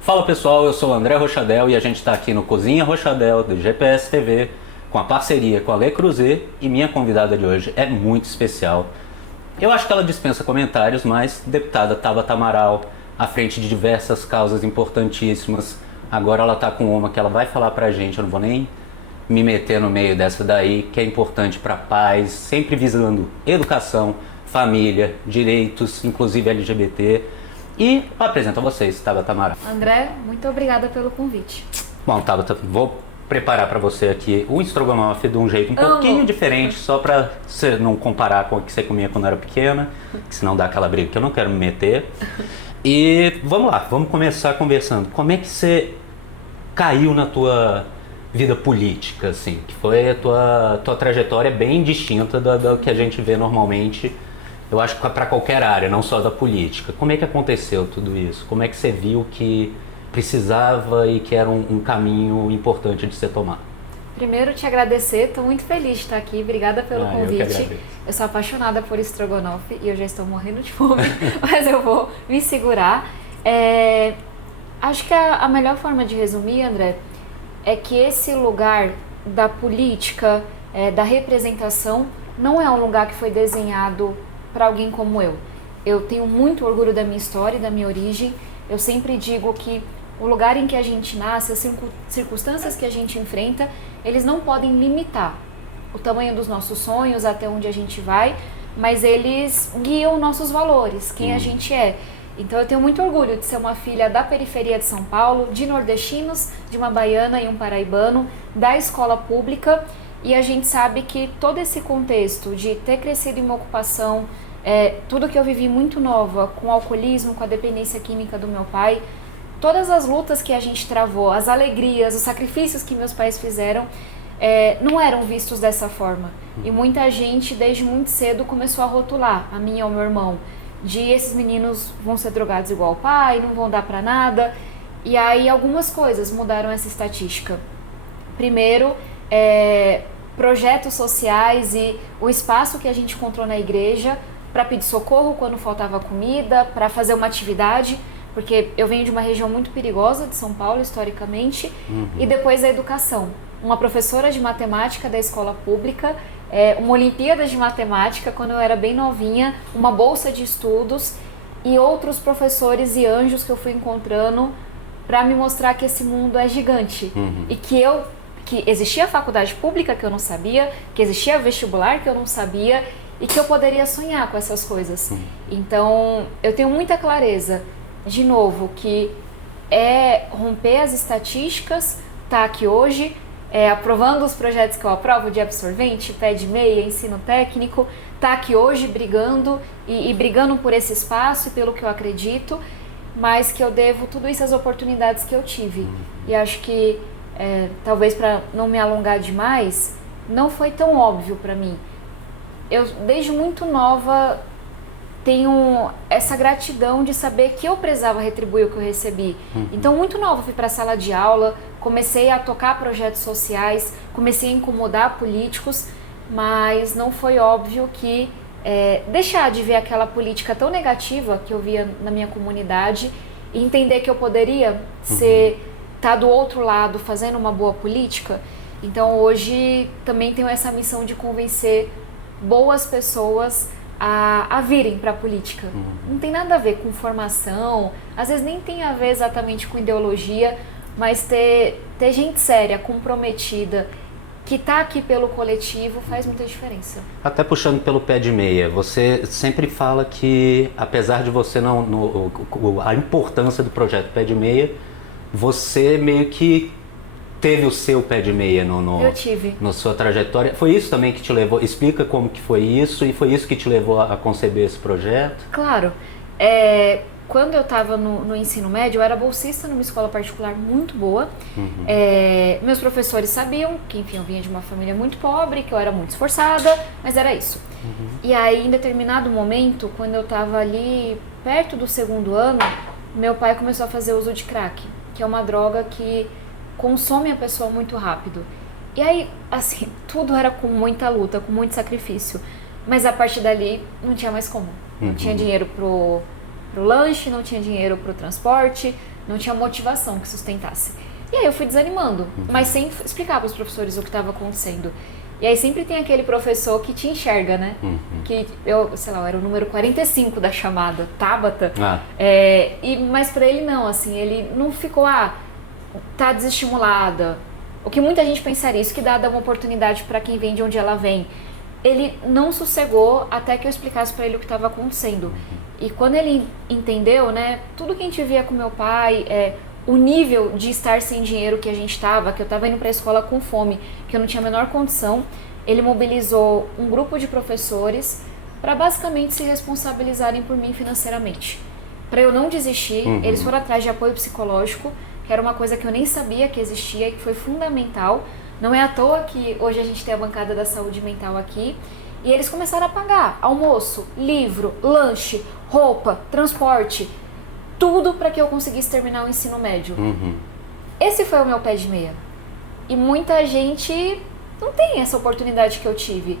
Fala pessoal, eu sou o André Rochadel e a gente está aqui no Cozinha Rochadel do GPS TV com a parceria com a Le Creuset e minha convidada de hoje é muito especial. Eu acho que ela dispensa comentários, mas deputada Tabata Amaral, à frente de diversas causas importantíssimas. Agora ela está com uma que ela vai falar pra gente, eu não vou nem me meter no meio dessa daí, que é importante para a paz, sempre visando educação, família, direitos, inclusive LGBT. E apresento a vocês, Tabata Amaral. André, muito obrigada pelo convite. Bom, Tabata, vou preparar para você aqui o estrogonofe de um jeito um pouquinho diferente, só para você não comparar com o que você comia quando era pequena, que senão dá aquela briga que eu não quero me meter. E vamos lá, vamos começar conversando. Como é que você caiu na tua vida política, assim? Que foi a tua trajetória bem distinta da que a gente vê normalmente. Eu acho que para qualquer área, não só da política. Como é que aconteceu tudo isso? Como é que você viu que precisava e que era um caminho importante de ser tomado? Primeiro, te agradecer, estou muito feliz de estar aqui, obrigada pelo convite. Eu sou apaixonada por estrogonofe e eu já estou morrendo de fome, mas eu vou me segurar. Acho que a melhor forma de resumir, André, é que esse lugar da política, da representação, não é um lugar que foi desenhado para alguém como eu. Eu tenho muito orgulho da minha história e da minha origem. Eu sempre digo que o lugar em que a gente nasce, as circunstâncias que a gente enfrenta, eles não podem limitar o tamanho dos nossos sonhos, até onde a gente vai, mas eles guiam nossos valores, quem a gente é. Então eu tenho muito orgulho de ser uma filha da periferia de São Paulo, de nordestinos, de uma baiana e um paraibano, da escola pública. E a gente sabe que todo esse contexto de ter crescido em uma ocupação, tudo que eu vivi muito nova, com o alcoolismo, com a dependência química do meu pai, todas as lutas que a gente travou, as alegrias, os sacrifícios que meus pais fizeram, não eram vistos dessa forma. E muita gente, desde muito cedo, começou a rotular, a mim e ao meu irmão, de esses meninos vão ser drogados igual o pai, não vão dar pra nada. E aí algumas coisas mudaram essa estatística. Primeiro, projetos sociais e o espaço que a gente encontrou na igreja para pedir socorro quando faltava comida, para fazer uma atividade, porque eu venho de uma região muito perigosa de São Paulo, historicamente, e depois a educação. Uma professora de matemática da escola pública, uma Olimpíada de Matemática quando eu era bem novinha, uma bolsa de estudos e outros professores e anjos que eu fui encontrando para me mostrar que esse mundo é gigante e que existia faculdade pública que eu não sabia, que existia vestibular que eu não sabia e que eu poderia sonhar com essas coisas. Então, eu tenho muita clareza, de novo, que romper as estatísticas, tá aqui hoje, aprovando os projetos que eu aprovo de absorvente, pé de meia, ensino técnico, tá aqui hoje brigando e brigando por esse espaço e pelo que eu acredito, mas que eu devo tudo isso às oportunidades que eu tive. E acho que talvez para não me alongar demais, não foi tão óbvio para mim. Eu, desde muito nova, tenho essa gratidão de saber que eu precisava retribuir o que eu recebi. Então, muito nova, fui para a sala de aula, comecei a tocar projetos sociais, comecei a incomodar políticos, mas não foi óbvio que deixar de ver aquela política tão negativa que eu via na minha comunidade e entender que eu poderia estar do outro lado fazendo uma boa política. Então hoje também tenho essa missão de convencer boas pessoas a virem para a política. Não tem nada a ver com formação, às vezes nem tem a ver exatamente com ideologia, mas ter gente séria, comprometida, que está aqui pelo coletivo faz muita diferença. Até puxando pelo pé de meia, você sempre fala que, apesar de você a importância do projeto Pé de Meia, você meio que teve o seu pé de meia Eu tive. na sua trajetória. Foi isso também que te levou? Explica como que foi isso e foi isso que te levou a conceber esse projeto? Claro. Quando eu estava no ensino médio, eu era bolsista numa escola particular muito boa. Meus professores sabiam que, enfim, eu vinha de uma família muito pobre, que eu era muito esforçada, mas era isso. E aí, em determinado momento, quando eu estava ali perto do 2º ano, meu pai começou a fazer uso de crack, que é uma droga que consome a pessoa muito rápido. E aí, assim, tudo era com muita luta, com muito sacrifício. Mas a partir dali, não tinha mais como. Não tinha dinheiro pro lanche, não tinha dinheiro pro transporte, não tinha motivação que sustentasse. E aí eu fui desanimando, mas sem explicar para os professores o que estava acontecendo. E aí sempre tem aquele professor que te enxerga, né? Que eu era o número 45 da chamada, Tabata. Mas para ele não, assim, ele não ficou, tá desestimulada. O que muita gente pensaria, isso que dá uma oportunidade para quem vem de onde ela vem. Ele não sossegou até que eu explicasse para ele o que estava acontecendo. E quando ele entendeu, né, tudo que a gente via com meu pai, o nível de estar sem dinheiro que a gente estava, que eu estava indo para a escola com fome, que eu não tinha a menor condição, ele mobilizou um grupo de professores para basicamente se responsabilizarem por mim financeiramente. Para eu não desistir, eles foram atrás de apoio psicológico, que era uma coisa que eu nem sabia que existia e que foi fundamental. Não é à toa que hoje a gente tem a bancada da saúde mental aqui. E eles começaram a pagar almoço, livro, lanche, roupa, transporte, tudo para que eu conseguisse terminar o ensino médio. Esse foi o meu pé de meia. E muita gente não tem essa oportunidade que eu tive.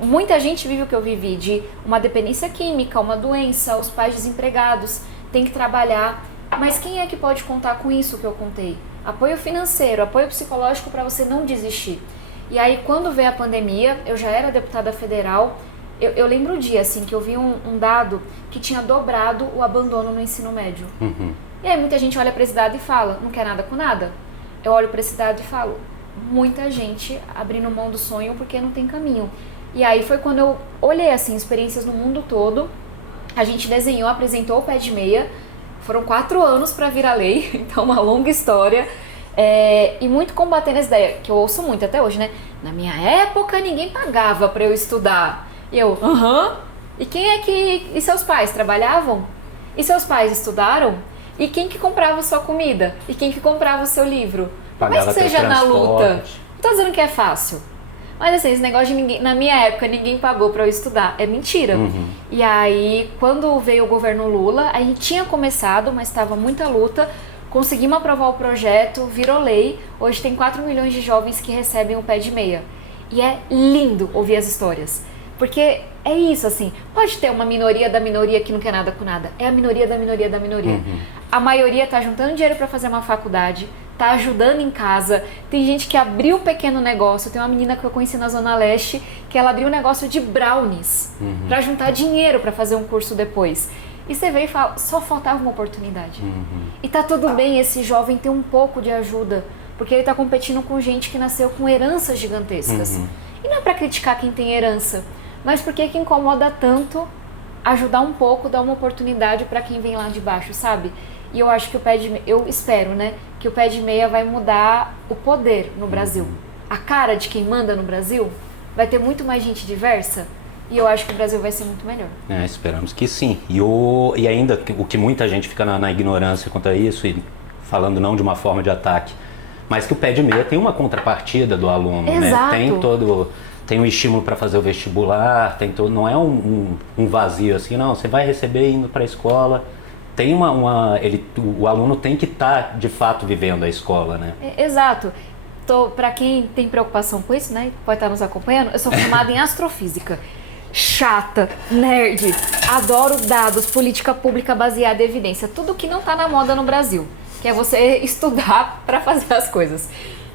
Muita gente vive o que eu vivi, de uma dependência química, uma doença, os pais desempregados, tem que trabalhar. Mas quem é que pode contar com isso que eu contei? Apoio financeiro, apoio psicológico para você não desistir. E aí, quando veio a pandemia, eu já era deputada federal, eu lembro o dia, assim, que eu vi um dado que tinha dobrado o abandono no ensino médio. E aí, muita gente olha para esse dado e fala, não quer nada com nada. Eu olho para esse dado e falo, muita gente abrindo mão do sonho porque não tem caminho. E aí, foi quando eu olhei, assim, experiências no mundo todo, a gente desenhou, apresentou o pé de meia, foram 4 anos para virar lei, então uma longa história. E muito combatendo essa ideia, que eu ouço muito até hoje, né? Na minha época, ninguém pagava para eu estudar. E eu, E seus pais trabalhavam? E seus pais estudaram? E quem que comprava a sua comida? E quem que comprava o seu livro? Por mais que seja na luta. Não tô dizendo que é fácil. Mas assim, esse negócio de na minha época ninguém pagou para eu estudar, é mentira. E aí, quando veio o governo Lula, a gente tinha começado, mas estava muita luta, conseguimos aprovar o projeto, virou lei, hoje tem 4 milhões de jovens que recebem o pé de meia. E é lindo ouvir as histórias, porque é isso, assim, pode ter uma minoria da minoria que não quer nada com nada, é a minoria da minoria da minoria. A maioria tá juntando dinheiro para fazer uma faculdade, tá ajudando em casa, tem gente que abriu um pequeno negócio, tem uma menina que eu conheci na Zona Leste, que ela abriu um negócio de brownies, para juntar dinheiro para fazer um curso depois. E você vê e fala, só faltava uma oportunidade. E tá tudo bem esse jovem ter um pouco de ajuda, porque ele tá competindo com gente que nasceu com heranças gigantescas. E não é para criticar quem tem herança, mas porque que incomoda tanto ajudar um pouco, dar uma oportunidade para quem vem lá de baixo, sabe? E eu acho que eu espero, né, que o pé de meia vai mudar o poder no Brasil. A cara de quem manda no Brasil vai ter muito mais gente diversa e eu acho que o Brasil vai ser muito melhor. Esperamos que sim. E ainda o que muita gente fica na ignorância quanto a isso, e falando não de uma forma de ataque, mas que o pé de meia tem uma contrapartida do aluno, Exato. né? Tem um estímulo para fazer o vestibular, não é um vazio assim, não, você vai receber indo para a escola. Tem o aluno tem que estar de fato vivendo a escola, né? Exato. Para quem tem preocupação com isso, né, pode estar nos acompanhando, eu sou formada em astrofísica. Chata, nerd, adoro dados, política pública baseada em evidência, tudo que não está na moda no Brasil, que é você estudar para fazer as coisas.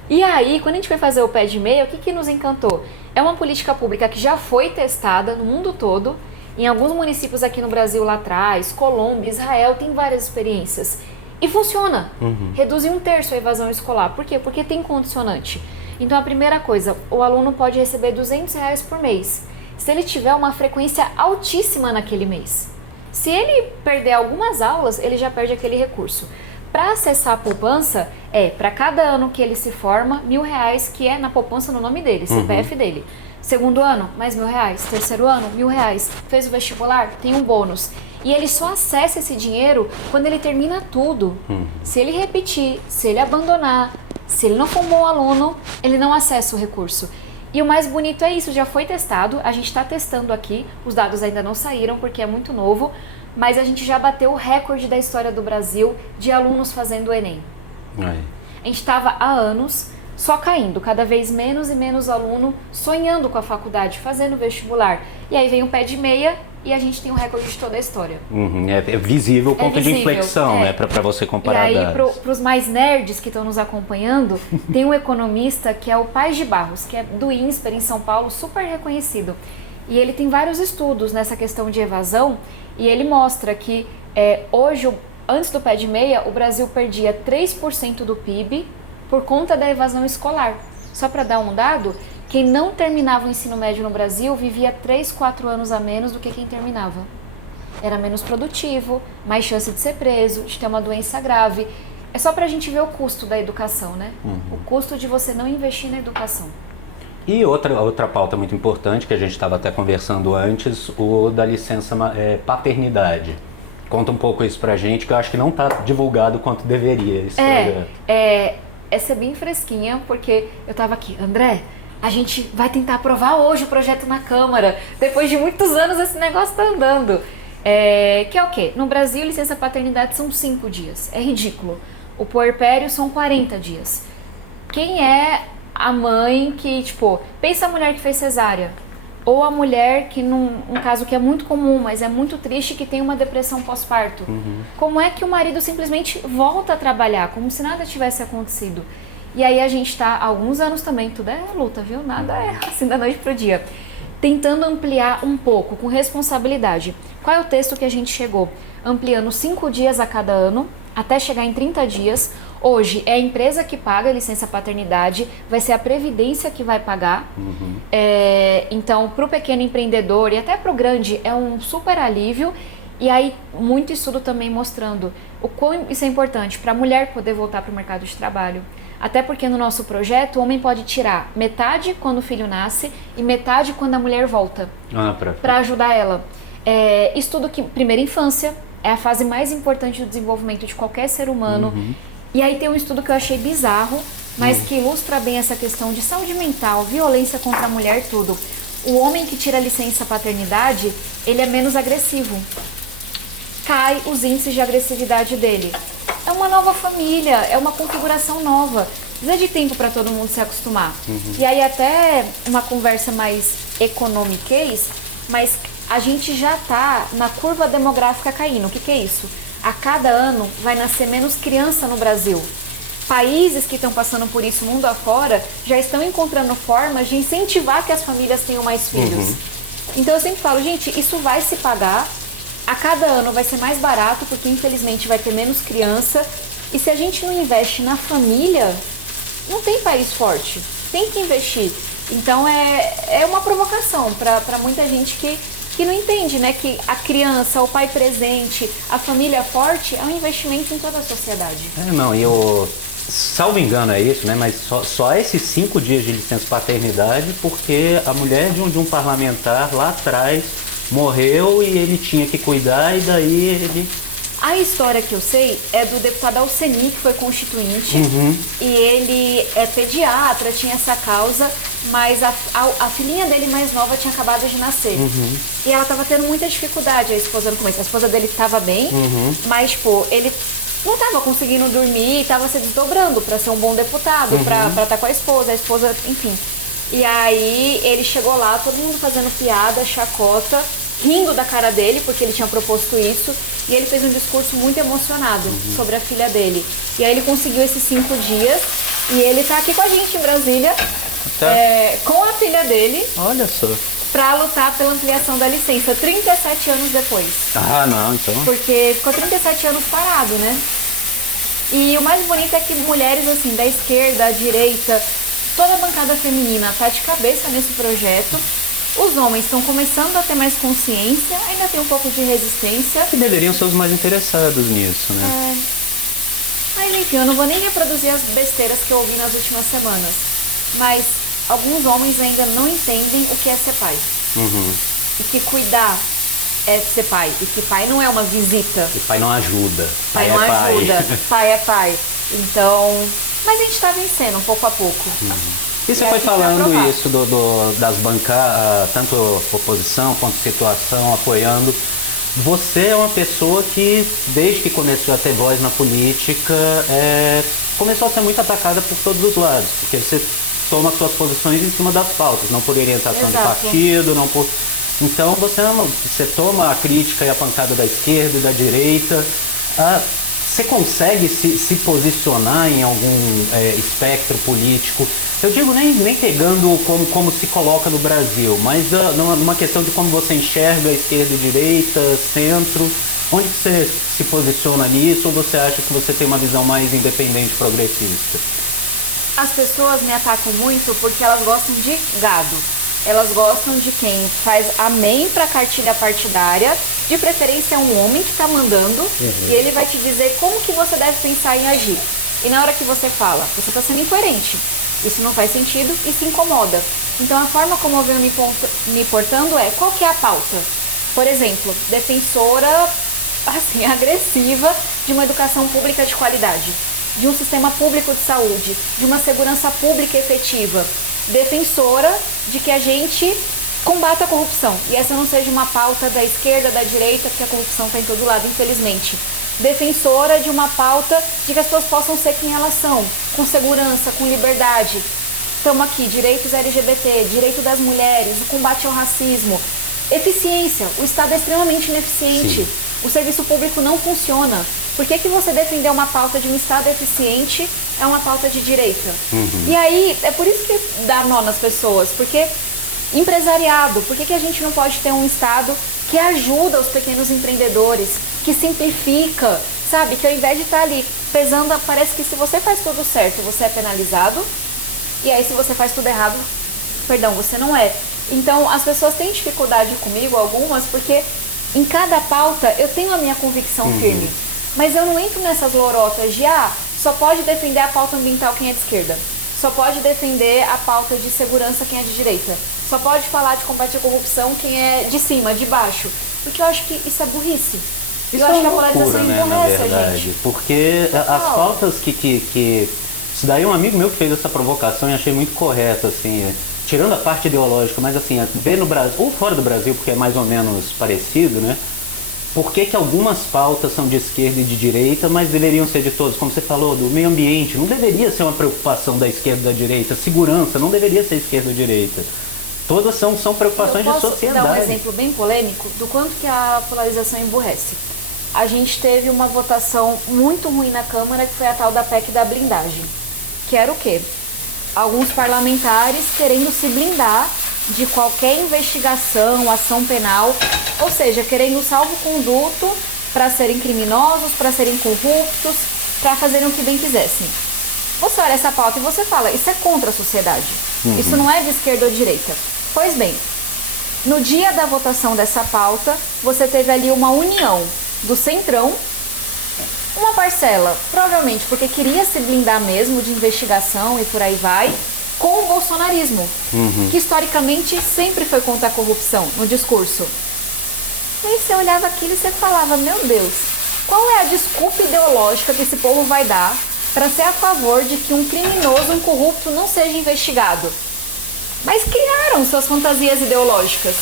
E aí, quando a gente foi fazer o pé de meia, o que nos encantou? É uma política pública que já foi testada no mundo todo, em alguns municípios aqui no Brasil lá atrás, Colômbia, Israel, tem várias experiências. E funciona. Reduz em 1/3 a evasão escolar. Por quê? Porque tem condicionante. Então a primeira coisa, o aluno pode receber R$200 por mês, se ele tiver uma frequência altíssima naquele mês. Se ele perder algumas aulas, ele já perde aquele recurso. Para acessar a poupança, para cada ano que ele se forma, R$1.000 que é na poupança no nome dele, CPF dele. Segundo ano, mais R$1.000. Terceiro ano, R$1.000. Fez o vestibular, tem um bônus. E ele só acessa esse dinheiro quando ele termina tudo. Se ele repetir, se ele abandonar, se ele não for um bom aluno, ele não acessa o recurso. E o mais bonito é isso, já foi testado, a gente está testando aqui, os dados ainda não saíram porque é muito novo, mas a gente já bateu o recorde da história do Brasil de alunos fazendo o Enem. A gente estava há anos só caindo, cada vez menos e menos aluno sonhando com a faculdade, fazendo vestibular. E aí vem um pé de meia e a gente tem o recorde de toda a história. É visível o ponto de inflexão, né, para você comparar. E aí, para os mais nerds que estão nos acompanhando, tem um economista que é o Paes de Barros, que é do INSPER em São Paulo, super reconhecido. E ele tem vários estudos nessa questão de evasão e ele mostra que hoje, antes do pé de meia, o Brasil perdia 3% do PIB por conta da evasão escolar. Só para dar um dado, quem não terminava o ensino médio no Brasil vivia 3, 4 anos a menos do que quem terminava. Era menos produtivo, mais chance de ser preso, de ter uma doença grave. É só para a gente ver o custo da educação, né? O custo de você não investir na educação. E outra pauta muito importante, que a gente estava até conversando antes, o da licença paternidade. Conta um pouco isso pra gente, que eu acho que não está divulgado quanto deveria esse projeto. Essa é bem fresquinha, porque eu estava aqui, André, a gente vai tentar aprovar hoje o projeto na Câmara. Depois de muitos anos esse negócio está andando. Que é o quê? No Brasil, licença paternidade são 5 dias. É ridículo. O puerpério são 40 dias. Quem é a mãe que, pensa a mulher que fez cesárea. Ou a mulher que, um caso que é muito comum, mas é muito triste, que tem uma depressão pós-parto. Como é que o marido simplesmente volta a trabalhar, como se nada tivesse acontecido? E aí a gente está há alguns anos também, tudo é luta, viu? Nada é assim da noite pro dia. Tentando ampliar um pouco, com responsabilidade. Qual é o texto que a gente chegou? Ampliando 5 dias a cada ano, até chegar em 30 dias. Hoje é a empresa que paga a licença paternidade, vai ser a Previdência que vai pagar. Então, para o pequeno empreendedor e até para o grande, é um super alívio. E aí, muito estudo também mostrando o quão isso é importante para a mulher poder voltar para o mercado de trabalho. Até porque no nosso projeto, o homem pode tirar metade quando o filho nasce e metade quando a mulher volta, para ajudar ela. Estudo que primeira infância é a fase mais importante do desenvolvimento de qualquer ser humano. E aí tem um estudo que eu achei bizarro, mas que ilustra bem essa questão de saúde mental, violência contra a mulher, tudo. O homem que tira a licença paternidade, ele é menos agressivo. Cai os índices de agressividade dele. É uma nova família, é uma configuração nova. Precisa de tempo para todo mundo se acostumar. E aí até uma conversa mais economiquez, mas a gente já está na curva demográfica caindo. O que é isso? A cada ano vai nascer menos criança no Brasil. Países que estão passando por isso mundo afora já estão encontrando formas de incentivar que as famílias tenham mais filhos. Então eu sempre falo, gente, isso vai se pagar. A cada ano vai ser mais barato, porque infelizmente vai ter menos criança. E se a gente não investe na família, não tem país forte. Tem que investir. Então é uma provocação para muita gente que não entende, né, que a criança, o pai presente, a família forte é um investimento em toda a sociedade. Salvo engano é isso, né, mas só esses 5 dias de licença paternidade, porque a mulher de um parlamentar lá atrás morreu e ele tinha que cuidar, e daí ele... A história que eu sei é do deputado Alceni, que foi constituinte, e ele é pediatra, tinha essa causa, mas a filhinha dele mais nova tinha acabado de nascer. E ela estava tendo muita dificuldade, a esposa no começo. A esposa dele estava bem, mas ele não estava conseguindo dormir, estava se desdobrando para ser um bom deputado, para estar com a esposa, enfim. E aí ele chegou lá, todo mundo fazendo piada, chacota, rindo da cara dele, porque ele tinha proposto isso, e ele fez um discurso muito emocionado sobre a filha dele. E aí ele conseguiu esses 5 dias, e ele tá aqui com a gente em Brasília, com a filha dele. Olha só. Pra lutar pela ampliação da licença, 37 anos depois. Então. Porque ficou 37 anos parado, né? E o mais bonito é que mulheres, assim, da esquerda, da direita, toda a bancada feminina tá de cabeça nesse projeto. Os homens estão começando a ter mais consciência, ainda tem um pouco de resistência. Que deveriam ser os mais interessados nisso, né? Mas enfim, eu não vou nem reproduzir as besteiras que eu ouvi nas últimas semanas. Mas alguns homens ainda não entendem o que é ser pai. E que cuidar é ser pai. E que pai não é uma visita. E pai não ajuda. Pai não ajuda. Pai é pai. Então, mas a gente está vencendo pouco a pouco. E você foi falando isso das bancadas, tanto oposição quanto situação, apoiando. Você é uma pessoa que, desde que começou a ter voz na política, começou a ser muito atacada por todos os lados, porque você toma suas posições em cima das pautas, não por orientação de partido, não por... Então você toma a crítica e a pancada da esquerda e da direita. Você consegue se posicionar em algum espectro político? Eu digo nem pegando como se coloca no Brasil, mas numa questão de como você enxerga a esquerda e direita, centro. Onde que você se posiciona nisso, ou você acha que você tem uma visão mais independente, progressista? As pessoas me atacam muito porque elas gostam de gado. Elas gostam de quem faz amém para a cartilha partidária, de preferência é um homem que está mandando, e ele vai te dizer como que você deve pensar em agir. E na hora que você fala, você está sendo incoerente, isso não faz sentido e se incomoda. Então a forma como eu venho me portando qual que é a pauta? Por exemplo, defensora assim, agressiva de uma educação pública de qualidade, de um sistema público de saúde, de uma segurança pública efetiva, defensora de que a gente combata a corrupção. E essa não seja uma pauta da esquerda, da direita, porque a corrupção está em todo lado, infelizmente. Defensora de uma pauta de que as pessoas possam ser quem elas são, com segurança, com liberdade. Estamos aqui, direitos LGBT, direito das mulheres, o combate ao racismo. Eficiência, o Estado é extremamente ineficiente. Sim. O serviço público não funciona. Por que você defender uma pauta de um Estado eficiente é uma pauta de direita? E aí, é por isso que dá nó nas pessoas, porque empresariado, por que a gente não pode ter um Estado que ajuda os pequenos empreendedores, que simplifica, sabe? Que ao invés de estar ali pesando, parece que se você faz tudo certo, você é penalizado, e aí se você faz tudo errado, perdão, você não é. Então, as pessoas têm dificuldade comigo, algumas, porque em cada pauta eu tenho a minha convicção firme. Mas eu não entro nessas lorotas de, só pode defender a pauta ambiental quem é de esquerda. Só pode defender a pauta de segurança quem é de direita. Só pode falar de combate à corrupção quem é de cima, de baixo. Porque eu acho que isso é burrice. Isso eu acho que a polarização emburrece a gente. Porque as pautas que... Isso daí um amigo meu que fez essa provocação e achei muito correto, assim... Tirando a parte ideológica, mas assim, ver no Brasil, ou fora do Brasil, porque é mais ou menos parecido, né? Por que algumas pautas são de esquerda e de direita, mas deveriam ser de todos? Como você falou, do meio ambiente, não deveria ser uma preocupação da esquerda e da direita. Segurança, não deveria ser esquerda ou direita. Todas são preocupações de sociedade. Eu posso dar um exemplo bem polêmico do quanto que a polarização emburrece. A gente teve uma votação muito ruim na Câmara, que foi a tal da PEC da blindagem. Que era o quê? Alguns parlamentares querendo se blindar de qualquer investigação, ação penal, ou seja, querendo salvo-conduto para serem criminosos, para serem corruptos, para fazerem o que bem quisessem. Você olha essa pauta e você fala, isso é contra a sociedade, isso não é de esquerda ou de direita. Pois bem, no dia da votação dessa pauta, você teve ali uma união do Centrão, uma parcela, provavelmente porque queria se blindar mesmo de investigação e por aí vai, com o bolsonarismo, que historicamente sempre foi contra a corrupção no discurso. E aí você olhava aquilo e você falava, meu Deus, qual é a desculpa ideológica que esse povo vai dar para ser a favor de que um criminoso, um corrupto não seja investigado? Mas criaram suas fantasias ideológicas.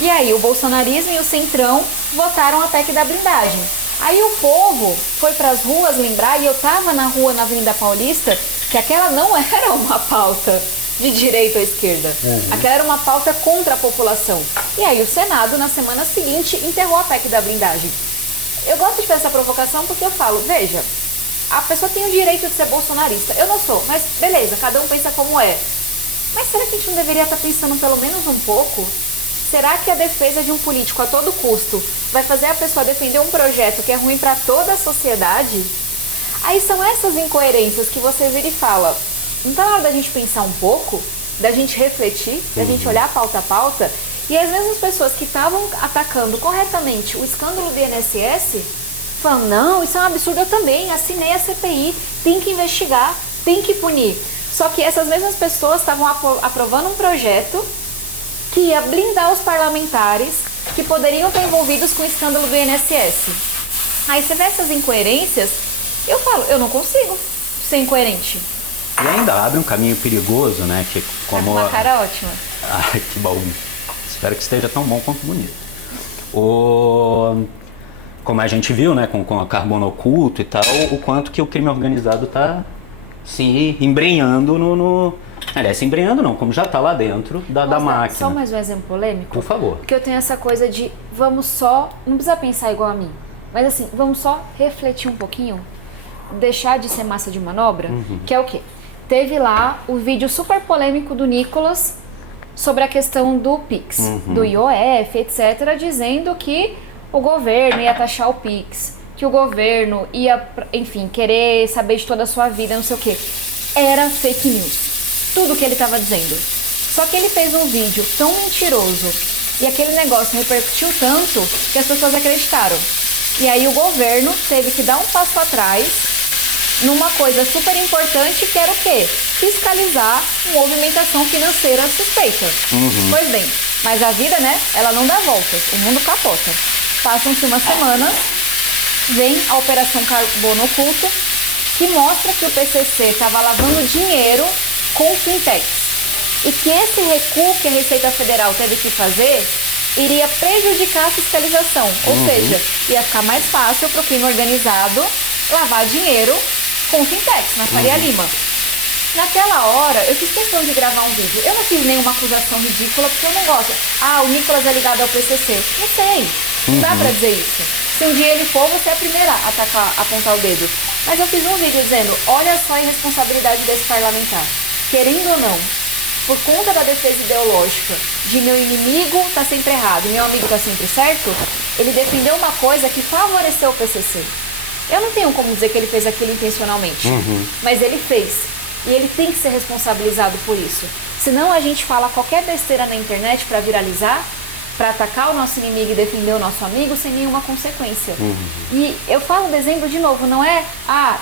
E aí o bolsonarismo e o Centrão votaram a PEC da blindagem. Aí o povo foi para as ruas lembrar, e eu estava na rua, na Avenida Paulista, que aquela não era uma pauta de direita ou esquerda. Aquela era uma pauta contra a população. E aí o Senado, na semana seguinte, enterrou a PEC da blindagem. Eu gosto de fazer essa provocação porque eu falo, veja, a pessoa tem o direito de ser bolsonarista. Eu não sou, mas beleza, cada um pensa como é. Mas será que a gente não deveria estar pensando pelo menos um pouco? Será que a defesa de um político a todo custo vai fazer a pessoa defender um projeto que é ruim para toda a sociedade? Aí são essas incoerências que você vira e fala, não está na hora da gente pensar um pouco, da gente refletir, da gente olhar pauta a pauta, e as mesmas pessoas que estavam atacando corretamente o escândalo do INSS, falam, não, isso é um absurdo, eu também assinei a CPI, tem que investigar, tem que punir. Só que essas mesmas pessoas estavam aprovando um projeto que ia blindar os parlamentares que poderiam estar envolvidos com o escândalo do INSS. Aí você vê essas incoerências, eu falo, eu não consigo ser incoerente. E ainda abre um caminho perigoso, né? Que como... Tá com uma cara ótima. Ai, que bom. Espero que esteja tão bom quanto bonito. Como a gente viu, né, com o carbono oculto e tal, o quanto que o crime organizado está se embrenhando no... Aliás, se embrenhando não, como já está lá dentro da máquina. Só mais um exemplo polêmico? Por favor. Porque eu tenho essa coisa de, vamos só, não precisa pensar igual a mim, mas assim, vamos só refletir um pouquinho, deixar de ser massa de manobra, que é o quê? Teve lá o vídeo super polêmico do Nicolas sobre a questão do Pix, do IOF, etc., dizendo que o governo ia taxar o Pix, que o governo ia, enfim, querer saber de toda a sua vida, não sei o quê. Era fake news. Tudo que ele estava dizendo. Só que ele fez um vídeo tão mentiroso e aquele negócio repercutiu tanto que as pessoas acreditaram. E aí o governo teve que dar um passo atrás numa coisa super importante, que era o quê? Fiscalizar uma movimentação financeira suspeita. Pois bem, mas a vida, né, ela não dá voltas, o mundo capota. Passam-se umas semanas, vem a Operação Carbono Oculto, que mostra que o PCC estava lavando dinheiro com fintechs. E que esse recuo que a Receita Federal teve que fazer iria prejudicar a fiscalização. Ou seja, ia ficar mais fácil para o crime organizado lavar dinheiro com fintechs, na Faria Lima. Naquela hora, eu fiz questão de gravar um vídeo. Eu não fiz nenhuma acusação ridícula, porque o negócio... o Nicolas é ligado ao PCC. Não sei. Não dá pra dizer isso. Se um dia ele for, você é a primeira a apontar o dedo. Mas eu fiz um vídeo dizendo, olha só a irresponsabilidade desse parlamentar. Querendo ou não, por conta da defesa ideológica de meu inimigo tá sempre errado e meu amigo tá sempre certo, ele defendeu uma coisa que favoreceu o PCC. Eu não tenho como dizer que ele fez aquilo intencionalmente, mas ele fez. E ele tem que ser responsabilizado por isso. Senão a gente fala qualquer besteira na internet para viralizar, para atacar o nosso inimigo e defender o nosso amigo sem nenhuma consequência. E eu falo dezembro de novo, não é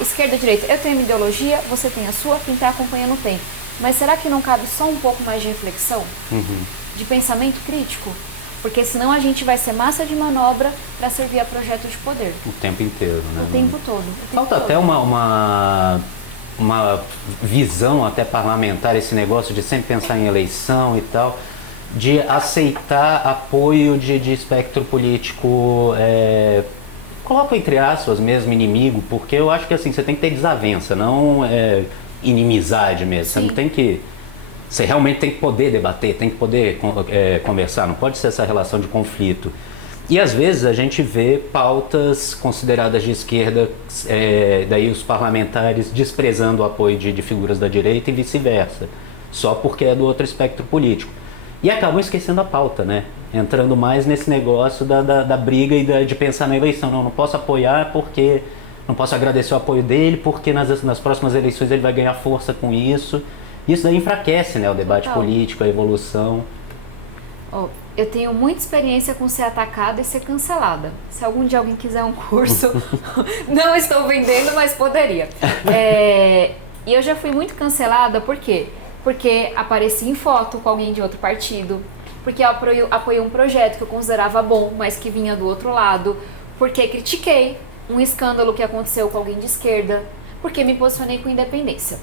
esquerda ou direita. Eu tenho uma ideologia, você tem a sua, quem está acompanhando tem. Mas será que não cabe só um pouco mais de reflexão? De pensamento crítico? Porque senão a gente vai ser massa de manobra para servir a projeto de poder. O tempo inteiro, né? O tempo todo. Falta até uma visão até parlamentar, esse negócio de sempre pensar em eleição e tal, de aceitar apoio de espectro político, coloco entre aspas mesmo, inimigo, porque eu acho que assim, você tem que ter desavença, não inimizade mesmo. Você realmente tem que poder debater, tem que poder conversar, não pode ser essa relação de conflito. E às vezes a gente vê pautas consideradas de esquerda, daí os parlamentares desprezando o apoio de figuras da direita e vice-versa, só porque é do outro espectro político. E acabam esquecendo a pauta, né? Entrando mais nesse negócio da briga e de pensar na eleição. Não posso apoiar porque... Não posso agradecer o apoio dele porque nas próximas eleições ele vai ganhar força com isso. Isso daí enfraquece, né, o debate político, a evolução. Eu tenho muita experiência com ser atacada e ser cancelada. Se algum dia alguém quiser um curso, não estou vendendo, mas poderia. E eu já fui muito cancelada, por quê? Porque apareci em foto com alguém de outro partido, porque eu apoiei um projeto que eu considerava bom, mas que vinha do outro lado, porque critiquei um escândalo que aconteceu com alguém de esquerda, porque me posicionei com independência.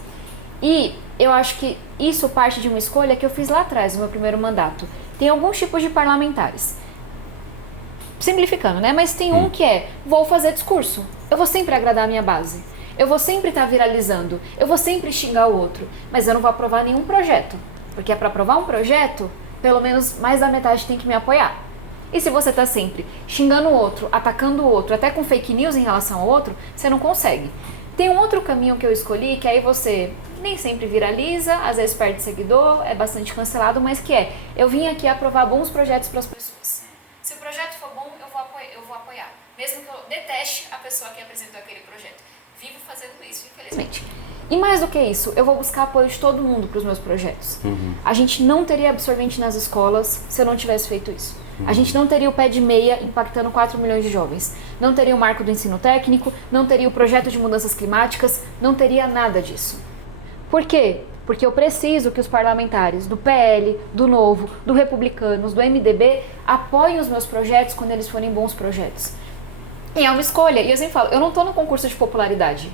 E eu acho que isso parte de uma escolha que eu fiz lá atrás, no meu primeiro mandato. Tem alguns tipos de parlamentares, simplificando, né? Mas tem um que vou fazer discurso, eu vou sempre agradar a minha base, eu vou sempre estar viralizando, eu vou sempre xingar o outro, mas eu não vou aprovar nenhum projeto, porque para aprovar um projeto, pelo menos mais da metade tem que me apoiar. E se você está sempre xingando o outro, atacando o outro, até com fake news em relação ao outro, você não consegue. Tem um outro caminho que eu escolhi, que aí você nem sempre viraliza, às vezes perde seguidor, é bastante cancelado, mas eu vim aqui aprovar bons projetos para as pessoas. Se o projeto for bom, eu vou apoiar, mesmo que eu deteste a pessoa que apresentou aquele projeto. Vivo fazendo isso, infelizmente. E mais do que isso, eu vou buscar apoio de todo mundo para os meus projetos. A gente não teria absorvente nas escolas se eu não tivesse feito isso. A gente não teria o pé de meia impactando 4 milhões de jovens. Não teria o marco do ensino técnico, não teria o projeto de mudanças climáticas, não teria nada disso. Por quê? Porque eu preciso que os parlamentares do PL, do Novo, do Republicanos, do MDB apoiem os meus projetos quando eles forem bons projetos. E é uma escolha. E eu sempre falo, eu não estou no concurso de popularidade.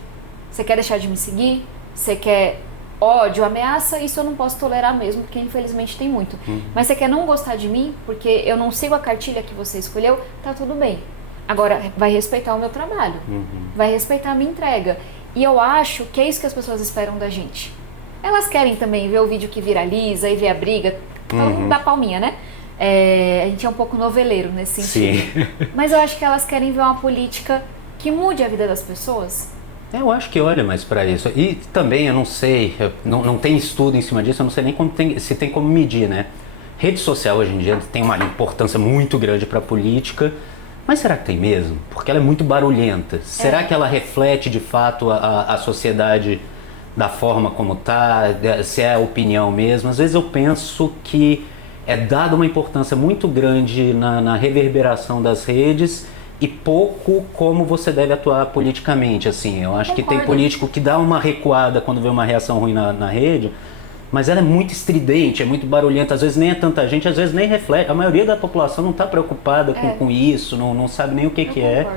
Você quer deixar de me seguir? Você quer ódio, ameaça? Isso eu não posso tolerar mesmo, porque infelizmente tem muito. Mas você quer não gostar de mim, porque eu não sigo a cartilha que você escolheu? Tá tudo bem. Agora, vai respeitar o meu trabalho. Vai respeitar a minha entrega. E eu acho que é isso que as pessoas esperam da gente. Elas querem também ver o vídeo que viraliza e ver a briga. Falando da palminha, né? A gente é um pouco noveleiro nesse sentido. Sim. Mas eu acho que elas querem ver uma política que mude a vida das pessoas. Eu acho que olha mais para isso. E também, eu não sei, não tem estudo em cima disso, eu não sei nem se tem como medir, né? Rede social hoje em dia tem uma importância muito grande para a política, mas será que tem mesmo? Porque ela é muito barulhenta. Será que ela reflete de fato a sociedade da forma como está? Se é a opinião mesmo? Às vezes eu penso que é dada uma importância muito grande na reverberação das redes e pouco como você deve atuar politicamente, assim. Eu acho que tem político que dá uma recuada quando vê uma reação ruim na rede, mas ela é muito estridente, é muito barulhenta, às vezes nem é tanta gente, às vezes nem reflete. A maioria da população não está preocupada com isso, não sabe nem o que é.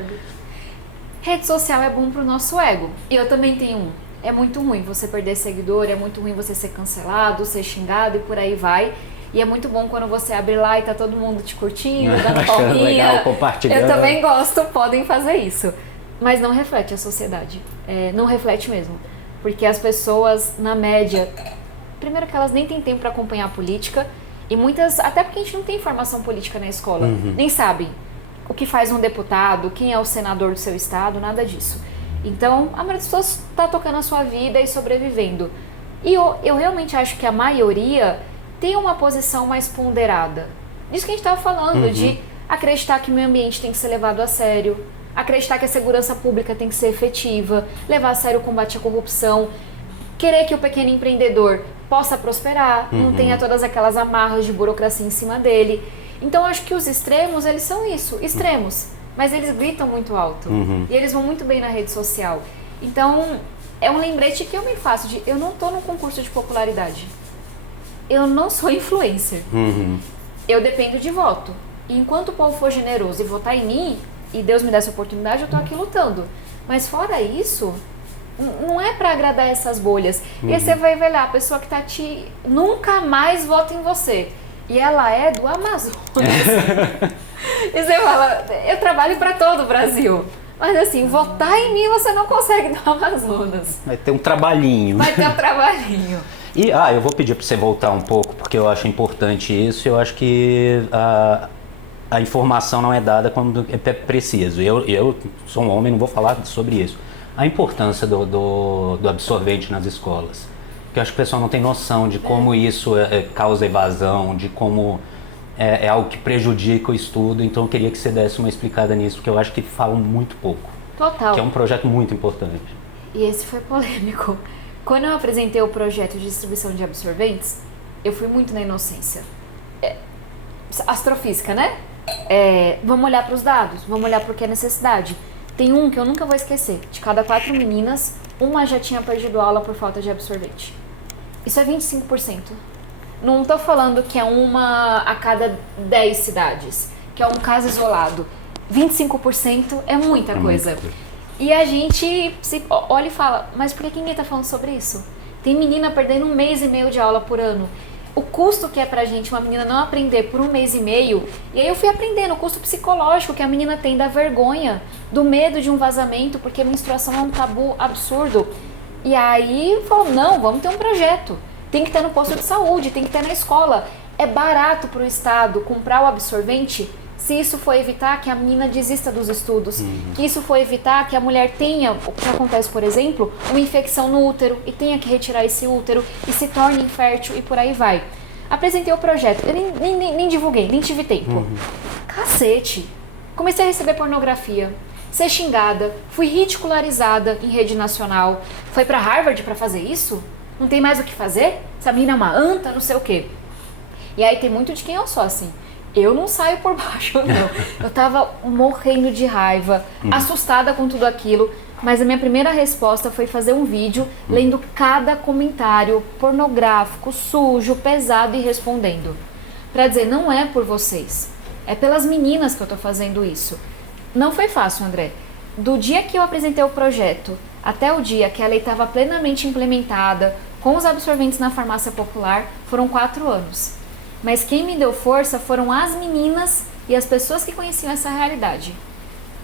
Rede social é bom pro nosso ego. E eu também tenho um. É muito ruim você perder seguidor, é muito ruim você ser cancelado, ser xingado e por aí vai. E é muito bom quando você abre lá e tá todo mundo te curtindo, dando palminha. Legal, compartilhando. Eu também gosto, podem fazer isso. Mas não reflete a sociedade. Não reflete mesmo. Porque as pessoas, na média, primeiro que elas nem têm tempo para acompanhar a política. E muitas, até porque a gente não tem formação política na escola. Nem sabem o que faz um deputado, quem é o senador do seu estado, nada disso. Então, a maioria das pessoas está tocando a sua vida e sobrevivendo. E eu realmente acho que a maioria tem uma posição mais ponderada. Disso que a gente estava falando, de acreditar que o meio ambiente tem que ser levado a sério, acreditar que a segurança pública tem que ser efetiva, levar a sério o combate à corrupção, querer que o pequeno empreendedor possa prosperar, não tenha todas aquelas amarras de burocracia em cima dele. Então, acho que os extremos, eles são isso, extremos. Mas eles gritam muito alto. E eles vão muito bem na rede social. Então, é um lembrete que eu me faço de... Eu não estou no concurso de popularidade. Eu não sou influencer. Eu dependo de voto. E enquanto o povo for generoso e votar em mim, e Deus me dá essa oportunidade, eu tô aqui lutando. Mas fora isso, não é pra agradar essas bolhas. E aí você vai ver lá, a pessoa que tá nunca mais vota em você. E ela é do Amazonas. E você fala, eu trabalho pra todo o Brasil. Mas assim, votar em mim você não consegue do Amazonas. Vai ter um trabalhinho. Vai ter um trabalhinho. E eu vou pedir para você voltar um pouco, porque eu acho importante isso. Eu acho que a informação não é dada quando é preciso. Eu sou um homem, não vou falar sobre isso. A importância do absorvente nas escolas. Porque eu acho que o pessoal não tem noção de como isso causa evasão, de como é algo que prejudica o estudo. Então eu queria que você desse uma explicada nisso, porque eu acho que falam muito pouco. Total. Que é um projeto muito importante. E esse foi polêmico. Quando eu apresentei o projeto de distribuição de absorventes, eu fui muito na inocência. Astrofísica, né? Vamos olhar para os dados, vamos olhar para o que é necessidade. Tem um que eu nunca vou esquecer. De cada 4 meninas, uma já tinha perdido aula por falta de absorvente. Isso é 25%. Não estou falando que é uma a cada 10 cidades, que é um caso isolado. 25% é muita coisa. E a gente olha e fala, mas por que ninguém está falando sobre isso? Tem menina perdendo 1 mês e meio de aula por ano. O custo que é pra gente uma menina não aprender por 1 mês e meio, e aí eu fui aprendendo o custo psicológico que a menina tem da vergonha, do medo de um vazamento, porque a menstruação é um tabu absurdo. E aí eu falo, não, vamos ter um projeto. Tem que estar no posto de saúde, tem que estar na escola. É barato pro Estado comprar o absorvente se isso for evitar que a menina desista dos estudos, que isso for evitar que a mulher tenha, o que acontece, por exemplo, uma infecção no útero e tenha que retirar esse útero e se torne infértil e por aí vai. Apresentei o projeto, eu nem divulguei, nem tive tempo. Cacete! Comecei a receber pornografia, ser xingada, fui ridicularizada em rede nacional. Foi pra Harvard pra fazer isso? Não tem mais o que fazer? Essa menina é uma anta, não sei o quê. E aí tem muito de quem eu sou assim. eu não saio por baixo, não. Eu tava morrendo de raiva, assustada com tudo aquilo, mas a minha primeira resposta foi fazer um vídeo lendo cada comentário pornográfico, sujo, pesado e respondendo. Pra dizer, não é por vocês, é pelas meninas que eu tô fazendo isso. Não foi fácil, André. Do dia que eu apresentei o projeto até o dia que a lei estava plenamente implementada, com os absorventes na farmácia popular, foram 4 anos. Mas quem me deu força foram as meninas e as pessoas que conheciam essa realidade.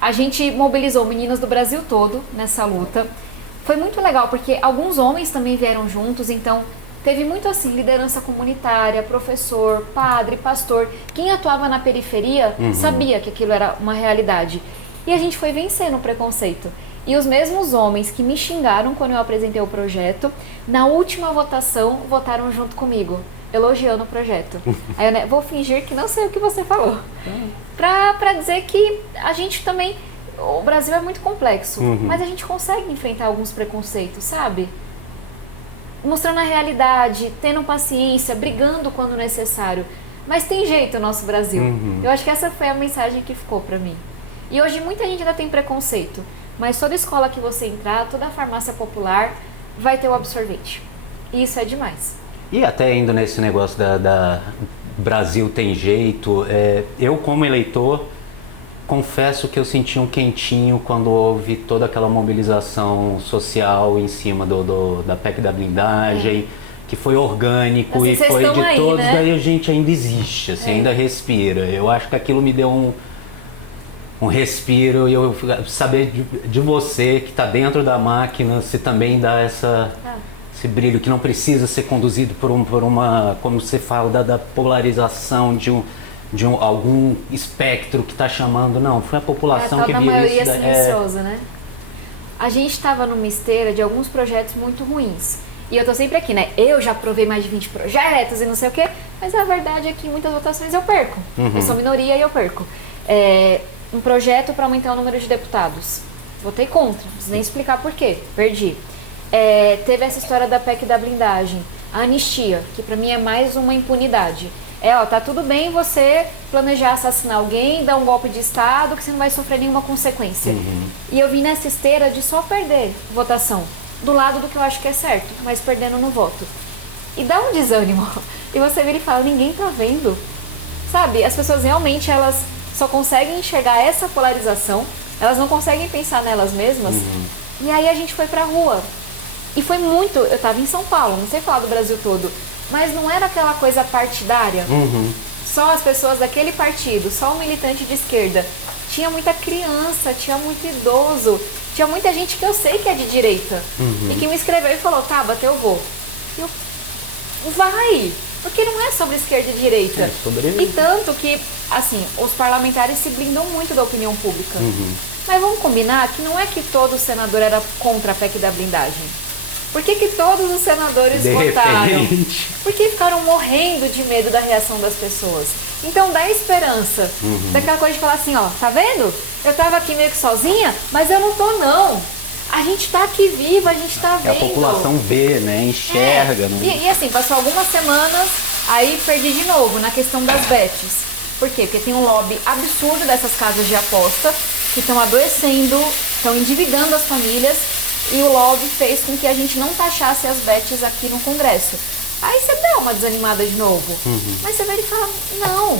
A gente mobilizou meninas do Brasil todo nessa luta. Foi muito legal porque alguns homens também vieram juntos, então teve muito assim, liderança comunitária, professor, padre, pastor. Quem atuava na periferia sabia que aquilo era uma realidade. E a gente foi vencendo o preconceito. E os mesmos homens que me xingaram quando eu apresentei o projeto, na última votação, votaram junto comigo, elogiando o projeto. Aí eu vou fingir que não sei o que você falou. Pra dizer que a gente também... O Brasil é muito complexo, mas a gente consegue enfrentar alguns preconceitos, sabe? Mostrando a realidade, tendo paciência, brigando quando necessário. Mas tem jeito o nosso Brasil. Eu acho que essa foi a mensagem que ficou pra mim. E hoje muita gente ainda tem preconceito, mas toda escola que você entrar, toda farmácia popular vai ter o absorvente. E isso é demais. E até indo nesse negócio da Brasil tem jeito, eu como eleitor, confesso que eu senti um quentinho quando houve toda aquela mobilização social em cima da PEC da blindagem, que foi orgânico assim, e foi de aí, todos, né? daí a gente ainda existe, assim, ainda respira. Eu acho que aquilo me deu um respiro e eu saber de você que está dentro da máquina, se também dá esse brilho que não precisa ser conduzido por uma, como você fala, da polarização de algum espectro que está chamando, não, foi a população que viu isso. A maioria silenciosa, né? A gente estava numa esteira de alguns projetos muito ruins. E eu tô sempre aqui, né? Eu já aprovei mais de 20 projetos e não sei o quê, mas a verdade é que em muitas votações eu perco. Eu sou minoria e eu perco. Um projeto para aumentar o número de deputados. Votei contra, não preciso nem explicar por quê, perdi. Teve essa história da PEC da blindagem, a anistia, que para mim é mais uma impunidade. Tá tudo bem você planejar assassinar alguém, dar um golpe de Estado, que você não vai sofrer nenhuma consequência. E eu vim nessa esteira de só perder votação, do lado do que eu acho que é certo, mas perdendo no voto. E dá um desânimo. E você vira e fala, ninguém tá vendo. Sabe, as pessoas realmente, elas só conseguem enxergar essa polarização, elas não conseguem pensar nelas mesmas. E aí a gente foi pra rua. E foi muito, eu tava em São Paulo, não sei falar do Brasil todo, mas não era aquela coisa partidária. Só as pessoas daquele partido, só o militante de esquerda. Tinha muita criança, tinha muito idoso, tinha muita gente que eu sei que é de direita. E que me escreveu e falou, Tabata, eu vou. E eu, vai! Porque não é sobre esquerda e direita. E tanto que, assim, os parlamentares se blindam muito da opinião pública. Mas vamos combinar que não é que todo senador era contra a PEC da blindagem. Por que todos os senadores votaram? Porque ficaram morrendo de medo da reação das pessoas. Então dá esperança. Daquela coisa de falar assim, ó, tá vendo? Eu tava aqui meio que sozinha, mas eu não tô não. A gente tá aqui viva, a gente tá vendo. A população vê, né? Enxerga. Né? E assim, passou algumas semanas, aí perdi de novo na questão das bets. Por quê? Porque tem um lobby absurdo dessas casas de aposta que estão adoecendo, estão endividando as famílias. E o lobby fez com que a gente não taxasse as bets aqui no Congresso. Aí você dá uma desanimada de novo. Mas você vai e fala, não,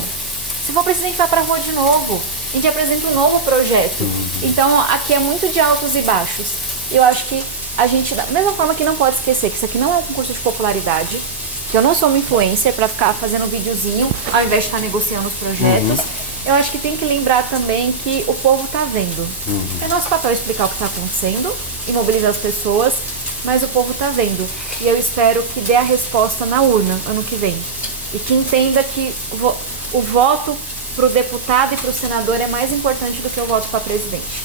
se for preciso a gente vai pra rua de novo. A gente apresenta um novo projeto. Então aqui é muito de altos e baixos. Eu acho que a gente, da mesma forma que não pode esquecer que isso aqui não é um concurso de popularidade, que eu não sou uma influencer pra ficar fazendo um videozinho ao invés de estar negociando os projetos. Eu acho que tem que lembrar também que o povo tá vendo. É nosso papel explicar o que está acontecendo e mobilizar as pessoas, mas o povo tá vendo. E eu espero que dê a resposta na urna ano que vem. E que entenda que o voto pro deputado e pro senador é mais importante do que o voto para presidente.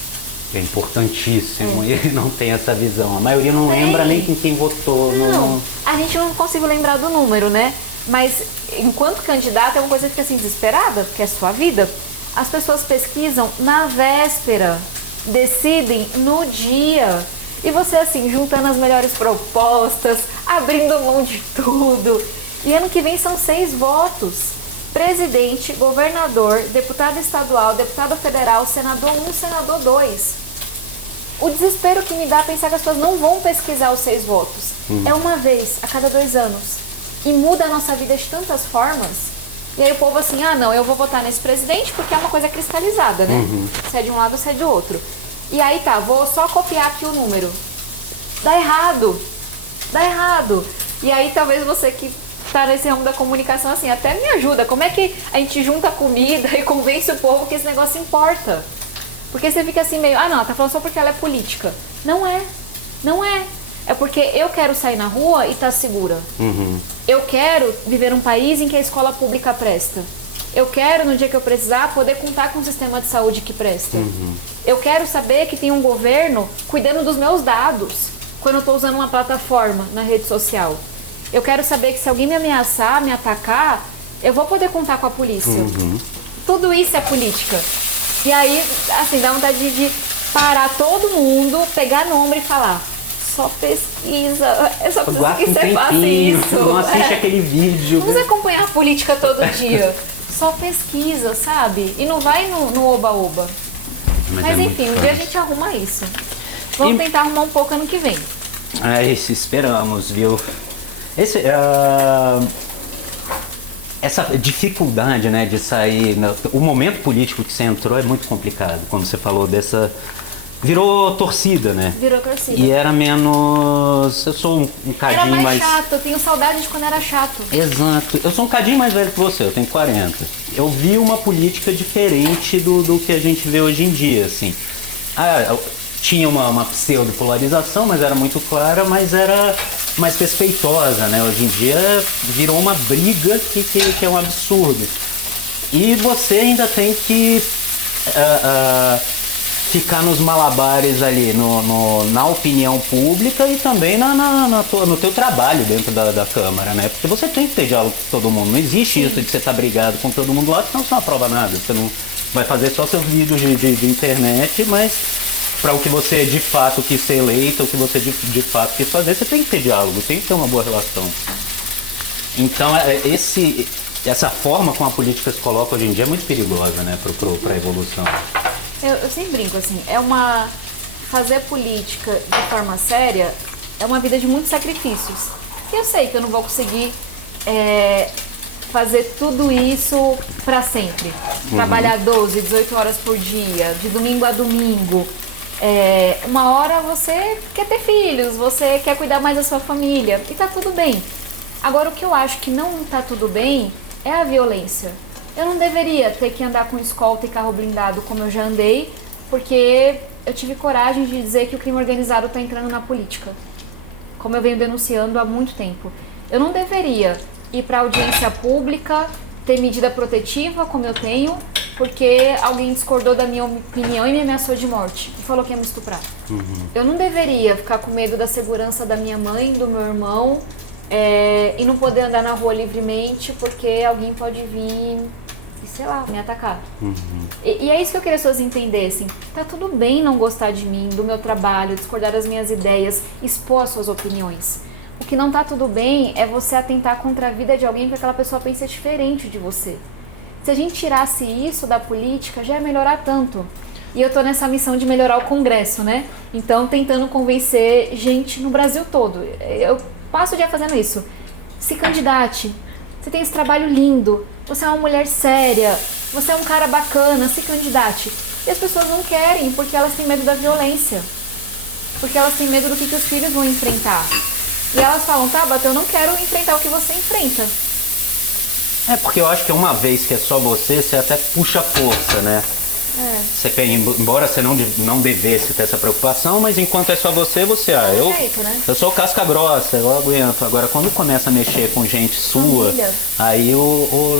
É importantíssimo, e ele não tem essa visão. A maioria não lembra nem em quem votou. Não, a gente não consegue lembrar do número, né? Mas enquanto candidato é uma coisa que fica assim desesperada, porque é sua vida. As pessoas pesquisam na véspera, decidem no dia. E você assim, juntando as melhores propostas, abrindo mão de tudo. E ano que vem são 6 votos. presidente, governador, deputado estadual, deputado federal, senador 1, senador 2. O desespero que me dá pensar que as pessoas não vão pesquisar os 6 votos. É uma vez a cada 2 anos. E muda a nossa vida de tantas formas. E aí o povo assim, não, eu vou votar nesse presidente porque é uma coisa cristalizada, né? Se é de um lado, se é de outro. E aí tá, vou só copiar aqui o número. Dá errado. E aí talvez você que tá nesse ramo da comunicação, assim, até me ajuda. Como é que a gente junta comida e convence o povo que esse negócio importa? Porque você fica assim meio, não, ela tá falando só porque ela é política. Não é. É porque eu quero sair na rua e estar segura. Eu quero viver um país em que a escola pública presta. Eu quero, no dia que eu precisar, poder contar com um sistema de saúde que presta. Eu quero saber que tem um governo cuidando dos meus dados quando eu estou usando uma plataforma na rede social. Eu quero saber que se alguém me ameaçar, me atacar, eu vou poder contar com a polícia. Tudo isso é política. E aí, assim, dá vontade de parar todo mundo, pegar nome e falar... Só pesquisa, é só preciso que você faça isso. Não assiste aquele vídeo. Não precisa acompanhar a política todo dia. Só pesquisa, sabe? E não vai no oba-oba. Mas enfim, um dia a gente arruma isso. Vamos tentar arrumar um pouco ano que vem. Isso, esperamos, viu? Essa dificuldade, né, de sair... O momento político que você entrou é muito complicado. Quando você falou dessa... Virou torcida, né? Virou torcida. E era menos... Eu sou um cadinho mais... Era mais chato, eu tenho saudade de quando era chato. Exato. Eu sou um cadinho mais velho que você, eu tenho 40. Eu vi uma política diferente do que a gente vê hoje em dia, assim. Tinha uma pseudo-polarização, mas era muito clara, mas era mais respeitosa, né? Hoje em dia virou uma briga que é um absurdo. E você ainda tem que... ficar nos malabares ali, na opinião pública e também no teu trabalho dentro da Câmara, né? Porque você tem que ter diálogo com todo mundo. Não existe isso de você estar brigado com todo mundo lá, senão você não aprova nada. Você não vai fazer só seus vídeos de internet, mas para o que você de fato quis ser eleito, o que você de fato quis fazer, você tem que ter diálogo, tem que ter uma boa relação. Então, essa forma como a política se coloca hoje em dia é muito perigosa, né, para a evolução. Eu sempre brinco, assim, fazer política de forma séria é uma vida de muitos sacrifícios. E eu sei que eu não vou conseguir fazer tudo isso para sempre. Trabalhar 12, 18 horas por dia, de domingo a domingo. Uma hora você quer ter filhos, você quer cuidar mais da sua família, e tá tudo bem. Agora, o que eu acho que não tá tudo bem é a violência. Eu não deveria ter que andar com escolta e carro blindado como eu já andei, porque eu tive coragem de dizer que o crime organizado está entrando na política, como eu venho denunciando há muito tempo. Eu não deveria ir para audiência pública, ter medida protetiva como eu tenho, porque alguém discordou da minha opinião e me ameaçou de morte e falou que ia me estuprar. Eu não deveria ficar com medo da segurança da minha mãe, do meu irmão, e não poder andar na rua livremente porque alguém pode vir e, sei lá, me atacar. E é isso que eu queria que as pessoas entendessem. Tá tudo bem não gostar de mim, do meu trabalho, discordar das minhas ideias, expor as suas opiniões. O que não tá tudo bem é você atentar contra a vida de alguém que aquela pessoa pense diferente de você. Se a gente tirasse isso da política, já ia melhorar tanto. E eu tô nessa missão de melhorar o Congresso, né? Então, tentando convencer gente no Brasil todo. Eu passo o dia fazendo isso. Se candidate. Você tem esse trabalho lindo. Você é uma mulher séria. Você é um cara bacana. Se candidate. E as pessoas não querem porque elas têm medo da violência. Porque elas têm medo do que os filhos vão enfrentar. E elas falam, Tabata, eu não quero enfrentar o que você enfrenta. Porque eu acho que uma vez que é só você até puxa força, né? Você quer, embora você não devesse ter essa preocupação, mas enquanto é só você, eu sou casca grossa, eu aguento. Agora, quando começa a mexer com gente sua, aí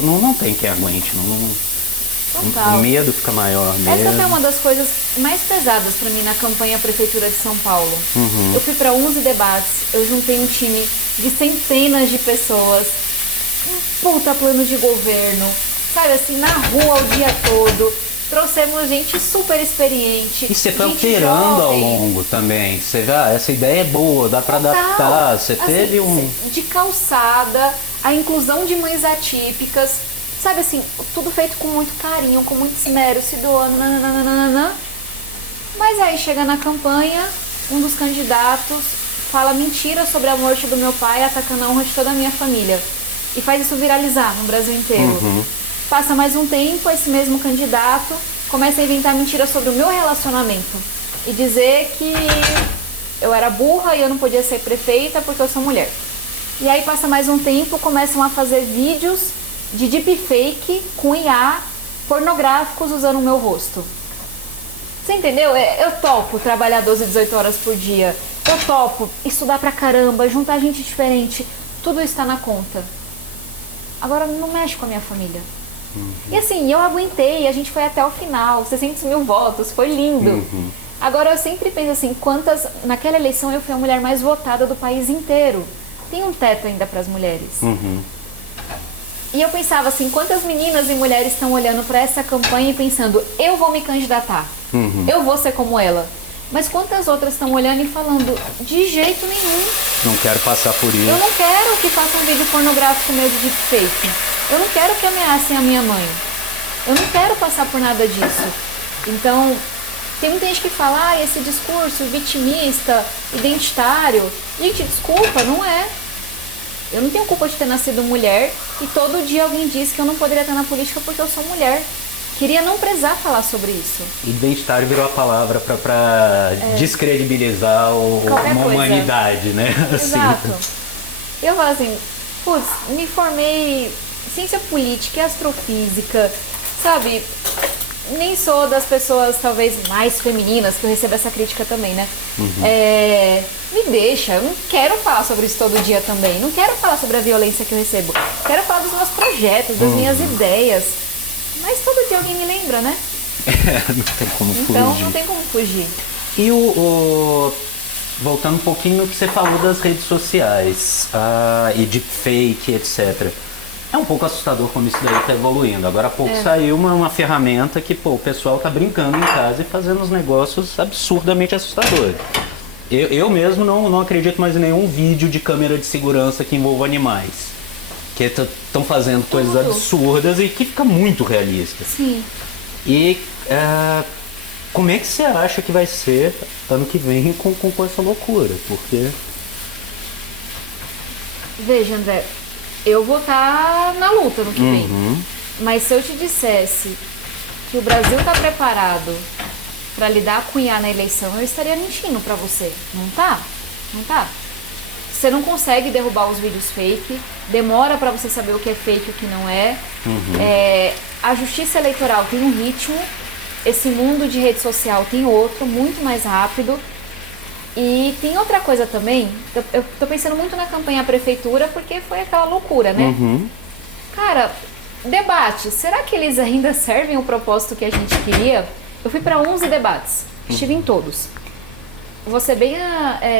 não tem quem aguente. O medo fica maior mesmo. Essa é uma das coisas mais pesadas pra mim na campanha à Prefeitura de São Paulo. Eu fui pra 11 debates, eu juntei um time de centenas de pessoas, um puta plano de governo, sabe assim, na rua o dia todo. Trouxemos gente super experiente. E você foi alterando ao longo também. Você vê, essa ideia é boa, dá pra adaptar. Você teve de calçada, a inclusão de mães atípicas. Sabe assim, tudo feito com muito carinho, com muito esmero, se doando, nananana. Mas aí chega na campanha, um dos candidatos fala mentira sobre a morte do meu pai, atacando a honra de toda a minha família. E faz isso viralizar no Brasil inteiro. Passa mais um tempo, esse mesmo candidato começa a inventar mentiras sobre o meu relacionamento. E dizer que eu era burra e eu não podia ser prefeita porque eu sou mulher. E aí passa mais um tempo, começam a fazer vídeos de deepfake com IA pornográficos usando o meu rosto. Você entendeu? Eu topo trabalhar 12, 18 horas por dia. Eu topo estudar pra caramba, juntar gente diferente. Tudo está na conta. Agora não mexe com a minha família. E assim, eu aguentei, a gente foi até o final, 600 mil votos, foi lindo. Agora eu sempre penso assim, naquela eleição eu fui a mulher mais votada do país inteiro. Tem um teto ainda para as mulheres. E eu pensava assim, quantas meninas e mulheres estão olhando para essa campanha e pensando, eu vou me candidatar, eu vou ser como ela. Mas quantas outras estão olhando e falando, de jeito nenhum. Não quero passar por isso. Eu não quero que façam um vídeo pornográfico meu de deepfake. Eu não quero que ameacem a minha mãe. Eu não quero passar por nada disso. Então, tem muita gente que fala, esse discurso vitimista, identitário. Gente, desculpa, não é. Eu não tenho culpa de ter nascido mulher e todo dia alguém diz que eu não poderia estar na política porque eu sou mulher. Queria não precisar falar sobre isso. Identitário virou a palavra para descredibilizar uma humanidade, né? Exato. Eu falo assim, putz, me formei em ciência política e astrofísica, sabe? Nem sou das pessoas talvez mais femininas, que eu recebo essa crítica também, né? Me deixa, eu não quero falar sobre isso todo dia também. Não quero falar sobre a violência que eu recebo. Quero falar dos meus projetos, das minhas ideias. Mas todo dia alguém me lembra, né? Não tem como fugir. Então não tem como fugir. E voltando um pouquinho no que você falou das redes sociais, e deepfake, etc. É um pouco assustador como isso daí está evoluindo. Agora há pouco saiu uma ferramenta que o pessoal tá brincando em casa e fazendo uns negócios absurdamente assustadores. Eu mesmo não acredito mais em nenhum vídeo de câmera de segurança que envolva animais. Que estão fazendo coisas absurdas e que fica muito realista. Sim. E como é que você acha que vai ser ano que vem com essa loucura? Porque... Veja, André, eu vou estar na luta no que vem. Mas se eu te dissesse que o Brasil está preparado para lidar com IA na eleição, eu estaria mentindo para você. Não tá? Não tá? Você não consegue derrubar os vídeos fake, demora para você saber o que é fake e o que não é. A justiça eleitoral tem um ritmo, esse mundo de rede social tem outro, muito mais rápido. E tem outra coisa também, eu tô pensando muito na campanha à prefeitura porque foi aquela loucura, né? Cara, debate, será que eles ainda servem o propósito que a gente queria? Eu fui para 11 debates, estive em todos. Vou ser bem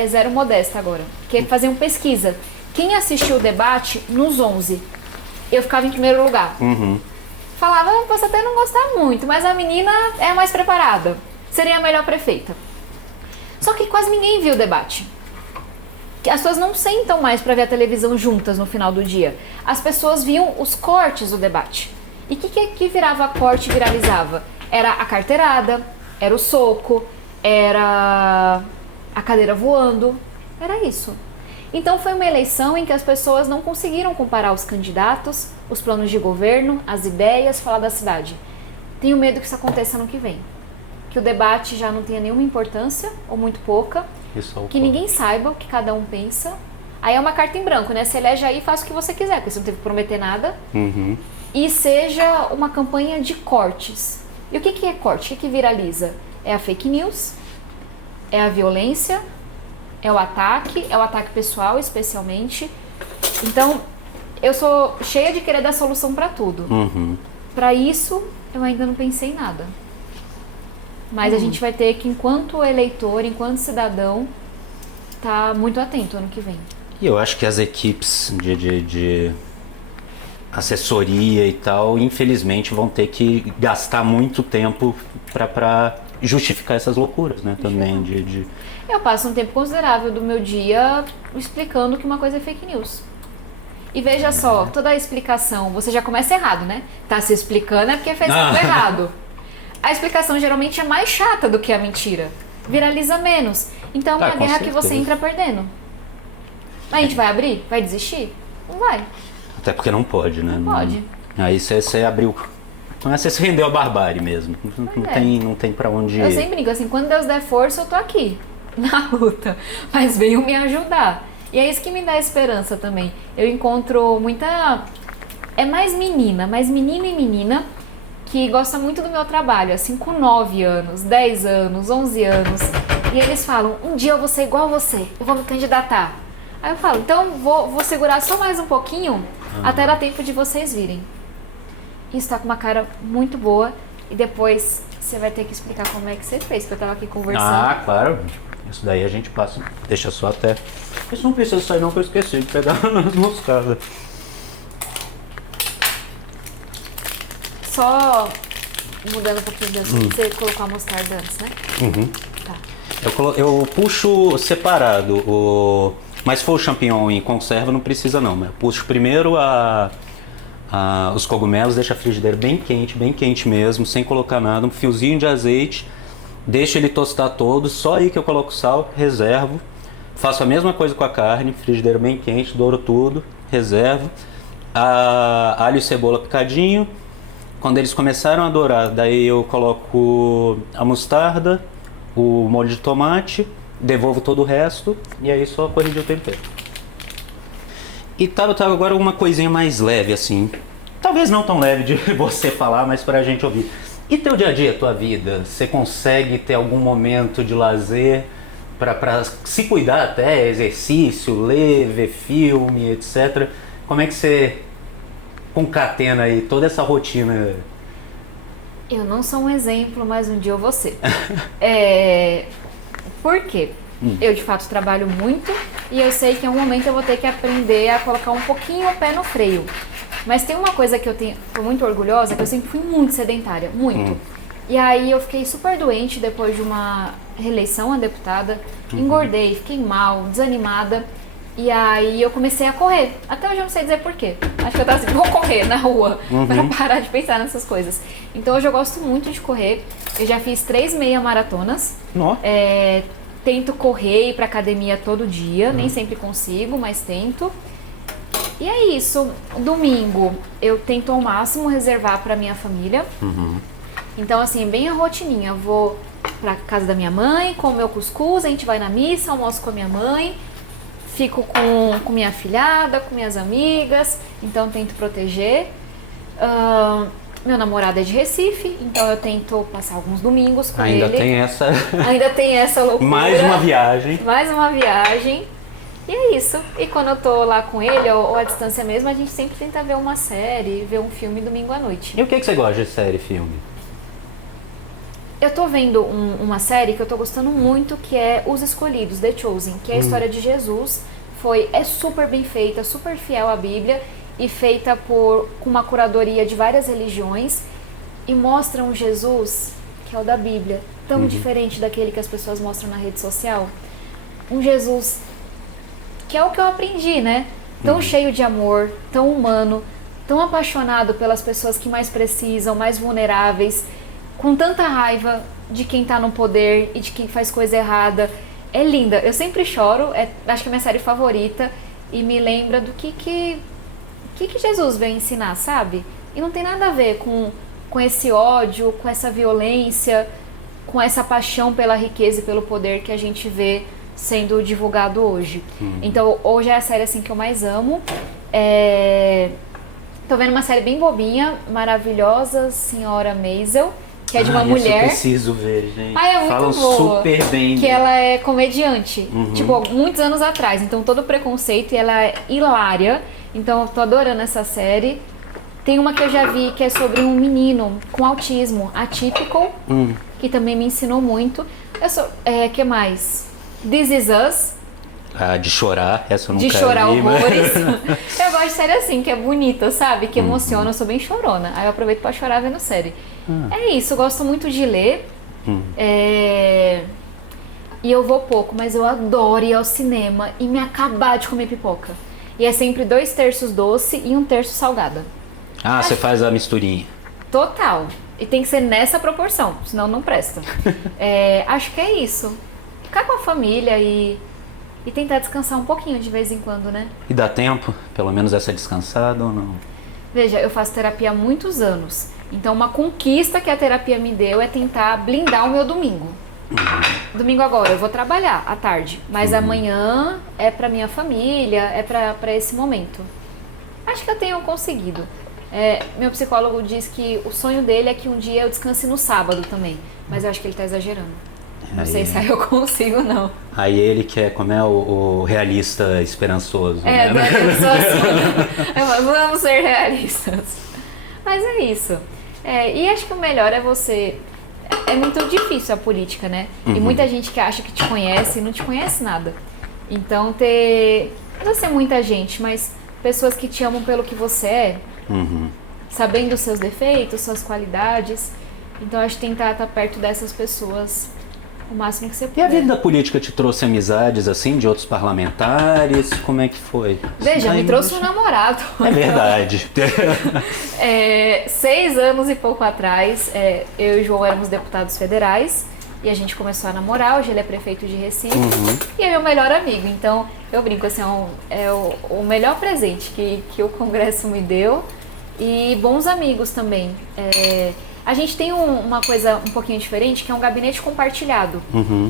zero modesta agora, que faziam pesquisa. Quem assistiu o debate nos 11, eu ficava em primeiro lugar. Falava, posso até não gostar muito, mas a menina é a mais preparada, seria a melhor prefeita. Só que quase ninguém viu o debate. As pessoas não sentam mais para ver a televisão juntas no final do dia. As pessoas viam os cortes do debate. E o que virava corte e viralizava? Era a carteirada, era o soco, era a cadeira voando, era isso. Então foi uma eleição em que as pessoas não conseguiram comparar os candidatos, os planos de governo, as ideias, falar da cidade. Tenho medo que isso aconteça ano que vem. Que o debate já não tenha nenhuma importância, ou muito pouca, que ninguém saiba o que cada um pensa. Aí é uma carta em branco, né? Você elege aí e faz o que você quiser, porque você não teve que prometer nada. E seja uma campanha de cortes. E o que é corte? O que viraliza? É a fake news, é a violência, é o ataque pessoal especialmente. Então, eu sou cheia de querer dar solução para tudo. Para isso, eu ainda não pensei em nada. Mas a gente vai ter que, enquanto eleitor, enquanto cidadão, tá muito atento ano que vem. E eu acho que as equipes de assessoria e tal, infelizmente, vão ter que gastar muito tempo para justificar essas loucuras, né? Também Eu passo um tempo considerável do meu dia explicando que uma coisa é fake news. E veja só, toda a explicação, você já começa errado, né? Tá se explicando é porque fez tudo errado. A explicação geralmente é mais chata do que a mentira. Viraliza menos. Então é uma guerra que você entra perdendo. A gente vai abrir? Vai desistir? Não vai. Até porque não pode, né? Não pode. Aí você abriu... Você se rendeu à barbárie mesmo. Não tem pra onde ir. Eu sempre digo assim, quando Deus der força, eu tô aqui, na luta. Mas veio me ajudar. E é isso que me dá esperança também. Eu encontro muita... É mais menina e menina que gosta muito do meu trabalho, assim, com 9 anos, 10 anos, 11 anos. E eles falam, um dia eu vou ser igual a você, eu vou me candidatar. Aí eu falo, então vou segurar só mais um pouquinho até dar tempo de vocês virem. Isso tá com uma cara muito boa e depois você vai ter que explicar como é que você fez, porque eu tava aqui conversando. Ah, claro. Isso daí a gente passa, deixa só até... Isso não precisa sair não, que eu esqueci de pegar nas moscadas. Só mudando um pouquinho de assunto, você colocou a mostarda antes, né? Uhum. Tá. Eu puxo separado, mas se for o champignon em conserva não precisa não, mas eu puxo primeiro os cogumelos, deixa a frigideira bem quente mesmo, sem colocar nada, um fiozinho de azeite, deixo ele tostar todo, só aí que eu coloco sal, reservo, faço a mesma coisa com a carne, frigideira bem quente, douro tudo, reservo, alho e cebola picadinho, quando eles começaram a dourar, daí eu coloco a mostarda, o molho de tomate, devolvo todo o resto e aí só corrigir o tempero. E tava agora uma coisinha mais leve, assim. Talvez não tão leve de você falar, mas pra gente ouvir. E teu dia a dia, tua vida? Você consegue ter algum momento de lazer pra se cuidar até, exercício, ler, ver filme, etc. Como é que você concatena aí toda essa rotina? Eu não sou um exemplo, mas um dia eu vou ser. Por quê? Eu de fato trabalho muito e eu sei que em um momento eu vou ter que aprender a colocar um pouquinho o pé no freio. Mas tem uma coisa que eu tô muito orgulhosa, que eu sempre fui muito sedentária, muito. E aí eu fiquei super doente depois de uma reeleição a deputada, engordei, fiquei mal, desanimada. E aí eu comecei a correr. Até hoje eu não sei dizer porquê. Acho que eu tava assim, vou correr na rua para parar de pensar nessas coisas. Então hoje eu gosto muito de correr. Eu já fiz 3 meia maratonas. Tento correr e ir pra academia todo dia, nem sempre consigo, mas tento. E é isso. Domingo eu tento ao máximo reservar pra minha família. Então assim, bem a rotininha. Eu vou pra casa da minha mãe, como meu cuscuz, a gente vai na missa, almoço com a minha mãe, fico com minha afilhada, com minhas amigas, então tento proteger. Meu namorado é de Recife, então eu tento passar alguns domingos com ele. Ainda tem essa loucura. Mais uma viagem. E é isso. E quando eu tô lá com ele, ou à distância mesmo, a gente sempre tenta ver uma série, ver um filme domingo à noite. E o que você gosta de série, filme? Eu tô vendo uma série que eu tô gostando muito, que é Os Escolhidos, The Chosen, que é a história de Jesus. É super bem feita, super fiel à Bíblia e feita com uma curadoria de várias religiões e mostra um Jesus, que é o da Bíblia, tão diferente daquele que as pessoas mostram na rede social. Um Jesus que é o que eu aprendi, né? Tão cheio de amor, tão humano, tão apaixonado pelas pessoas que mais precisam, mais vulneráveis, com tanta raiva de quem tá no poder e de quem faz coisa errada. É linda, eu sempre choro, acho que é minha série favorita e me lembra do que Jesus veio ensinar, sabe? E não tem nada a ver com esse ódio, com essa violência, com essa paixão pela riqueza e pelo poder que a gente vê sendo divulgado hoje. Então, hoje é a série assim que eu mais amo. Tô vendo uma série bem bobinha, maravilhosa, Senhora Maisel, que é de uma mulher. Eu preciso ver, gente. É muito Falam boa. super bem. Que ela é comediante, tipo, muitos anos atrás. Então, todo o preconceito, e ela é hilária. Então, eu tô adorando essa série. Tem uma que eu já vi que é sobre um menino com autismo atípico, que também me ensinou muito. Que mais? This Is Us. De chorar, essa eu nunca vi. De chorar horrores. Eu gosto de série assim, que é bonita, sabe? Que emociona, eu sou bem chorona. Aí eu aproveito pra chorar vendo série. É isso, eu gosto muito de ler. E eu vou pouco, mas eu adoro ir ao cinema e me acabar de comer pipoca. E é sempre 2/3 doce e 1/3 salgada. Ah, você faz a misturinha. Total. E tem que ser nessa proporção, senão não presta. Acho que é isso. Ficar com a família e tentar descansar um pouquinho de vez em quando, né? E dá tempo? Pelo menos essa descansada ou não? Veja, eu faço terapia há muitos anos. Então, uma conquista que a terapia me deu é tentar blindar o meu domingo. Domingo agora, eu vou trabalhar à tarde. Mas amanhã é pra minha família, é pra esse momento. Acho que eu tenho conseguido. Meu psicólogo diz que o sonho dele é que um dia eu descanse no sábado também. Mas eu acho que ele tá exagerando. Não sei se aí eu consigo, não. Aí ele quer, como é o realista esperançoso, né? Vamos ser realistas. Mas é isso. E acho que o melhor é você... É muito difícil a política, né? E muita gente que acha que te conhece não te conhece nada. Então não precisa ser muita gente, mas pessoas que te amam pelo que você é, sabendo os seus defeitos, suas qualidades. Então acho que tentar estar perto dessas pessoas o máximo que você puder. E a vida da política te trouxe amizades, assim, de outros parlamentares? Como é que foi? Veja, me trouxe um namorado. É verdade. 6 anos e pouco atrás, eu e o João éramos deputados federais e a gente começou a namorar. Hoje ele é prefeito de Recife e é meu melhor amigo. Então, eu brinco assim, é o melhor presente que o Congresso me deu. E bons amigos também. A gente tem uma coisa um pouquinho diferente, que é um gabinete compartilhado,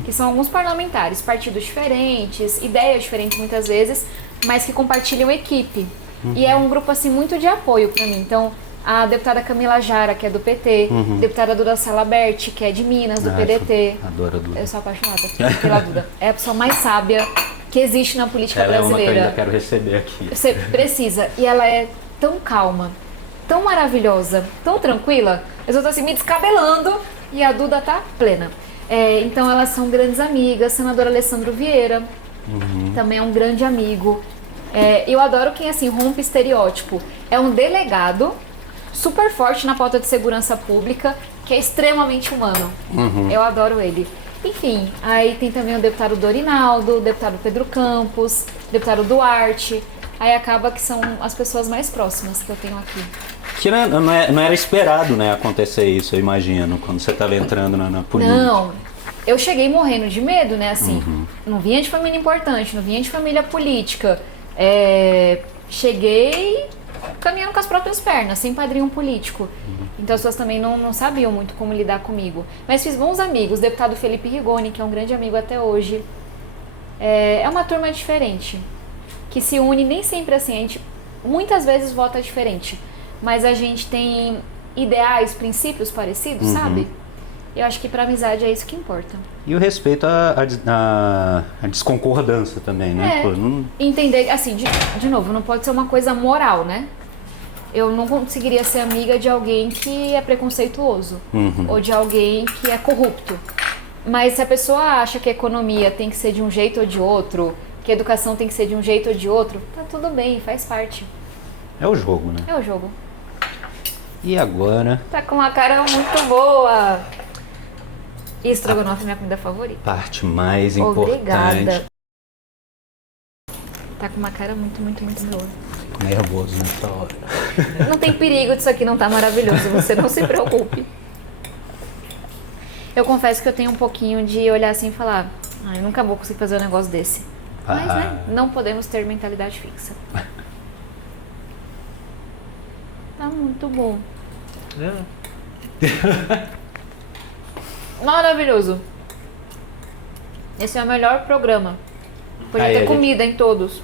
que são alguns parlamentares, partidos diferentes, ideias diferentes muitas vezes, mas que compartilham equipe. E é um grupo assim muito de apoio para mim. Então, a deputada Camila Jara, que é do PT, deputada Duda Salabert, que é de Minas, do PDT. Adoro a Duda. Eu sou apaixonada pela Duda. É a pessoa mais sábia que existe na política brasileira. É uma que eu ainda quero receber aqui. Você precisa. E ela é tão calma, tão maravilhosa, tão tranquila. Eu estou assim me descabelando e a Duda tá plena. Então elas são grandes amigas. Senador Alessandro Vieira também é um grande amigo. Eu adoro quem assim rompe estereótipo. É um delegado super forte na pauta de segurança pública, que é extremamente humano. Eu adoro ele. Enfim, aí tem também o deputado Dorinaldo, o deputado Pedro Campos, o deputado Duarte. Aí acaba que são as pessoas mais próximas que eu tenho aqui. Que não era esperado, né, acontecer isso, eu imagino, quando você estava entrando na política. Não, eu cheguei morrendo de medo, né, assim, não vinha de família importante, não vinha de família política. Cheguei caminhando com as próprias pernas, sem padrinho político. Então as pessoas também não sabiam muito como lidar comigo. Mas fiz bons amigos, o deputado Felipe Rigoni, que é um grande amigo até hoje. É uma turma diferente, que se une nem sempre assim, a gente muitas vezes vota diferente. Mas a gente tem ideais, princípios parecidos, sabe? Eu acho que pra amizade é isso que importa. E o respeito à desconcordância também, né? Entender, assim, de novo, não pode ser uma coisa moral, né? Eu não conseguiria ser amiga de alguém que é preconceituoso. Ou de alguém que é corrupto. Mas se a pessoa acha que a economia tem que ser de um jeito ou de outro, que a educação tem que ser de um jeito ou de outro, tá tudo bem, faz parte. É o jogo, né? É o jogo. E agora? Tá com uma cara muito boa. E estrogonofe é minha comida favorita. Parte mais importante. Obrigada. Tá com uma cara muito, muito, muito boa. Fico nervoso nessa hora. Não tem perigo disso aqui não tá maravilhoso, você não se preocupe. Eu confesso que eu tenho um pouquinho de olhar assim e falar, eu nunca vou conseguir fazer um negócio desse. Mas, né, não podemos ter mentalidade fixa. Tá muito bom. Maravilhoso. Esse é o melhor programa. Podia ter comida em todos.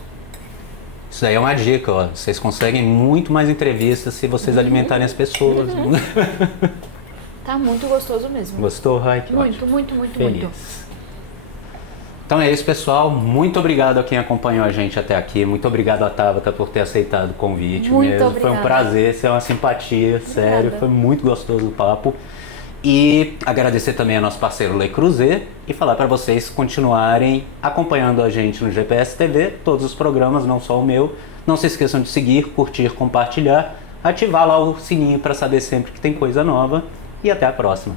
Isso aí é uma dica, ó. Vocês conseguem muito mais entrevistas se vocês alimentarem as pessoas. Tá muito gostoso mesmo. Gostou, Raik? Muito, muito, muito, muito. Então é isso, pessoal. Muito obrigado a quem acompanhou a gente até aqui. Muito obrigado a Tabata por ter aceitado o convite. Muito mesmo. obrigada. Foi um prazer, você é uma simpatia, sério. Foi muito gostoso o papo. E agradecer também ao nosso parceiro Le Creuset e falar para vocês continuarem acompanhando a gente no GPS TV, todos os programas, não só o meu. Não se esqueçam de seguir, curtir, compartilhar, ativar lá o sininho para saber sempre que tem coisa nova. E até a próxima.